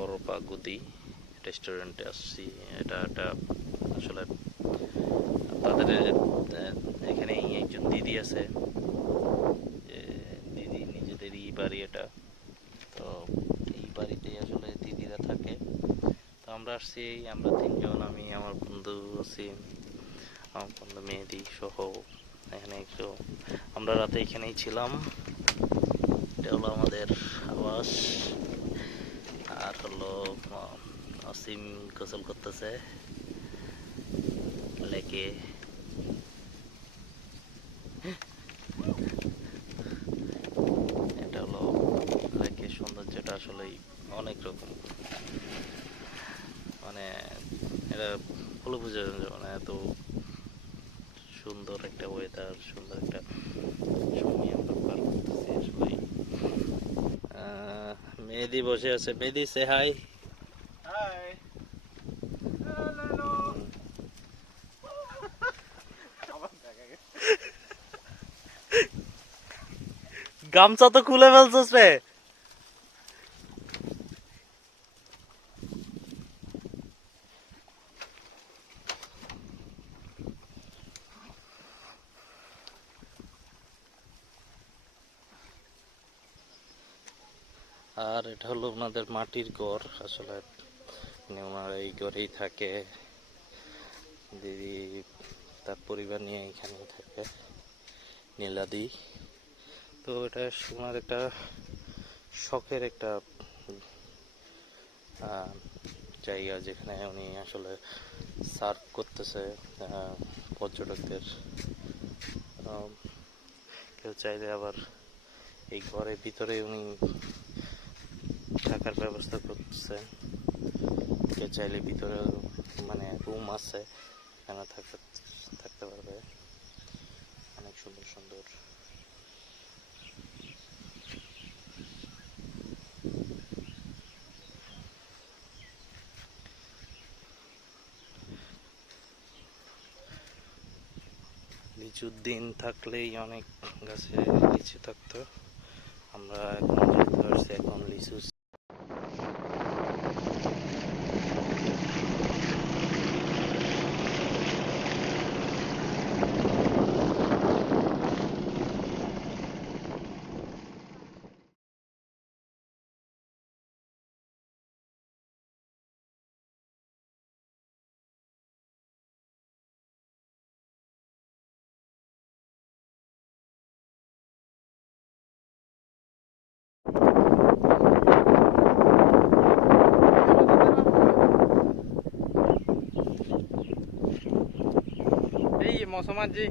নদী রেস্টুরেন্টে আসছি। এটা একটা আসলে তাদের এখানেই একজন দিদি আছে। দিদি নিজেদেরই বাড়ি এটা। তো এই বাড়িতে আসলে দিদিরা থাকে। তো আমরা আসছি, আমরা তিনজন, আমি, আমার বন্ধু আছি, আমার বন্ধু মেহেদি সহ এখানে একটু। আমরা রাতে এখানেই ছিলাম। এটা হলো আমাদের আবাস হলো অসীম গোসল করতেছে। লেকে এটা হলো লেকের সৌন্দর্যটা আসলেই অনেক রকম। মানে এটা বলে বোঝা মানে এত সুন্দর একটা ওয়েদার সুন্দর একটা সময় আমরা পার করতেছি আসলে মেহেদি বসে আছে মেহেদি সে হাই। গামছা তো খুলে ফেলছিস রে আর এটা হলো ওনাদের মাটির ঘর আসলে ওনারা এই ঘরেই থাকে। দিদি তার পরিবার নিয়ে এখানেই থাকে, নীলাদি। তো এটা ওনার একটা শখের একটা জায়গা যেখানে উনি আসলে সার্ভ করতেছে পর্যটকদের। কেউ চাইলে আবার এই ঘরের ভিতরে উনি থাকার ব্যবস্থা করছে কেউ চাইলে ভিতরে মানে রুম আছে, এখানে থাকতে থাকতে পারবে। অনেক সুন্দর সুন্দর। লিচুর দিন থাকলেই অনেক গাছে লিচু থাকতো। আমরা এখন এখন লিচু もうそまじ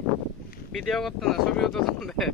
ビデオごったの遊び落とすんで。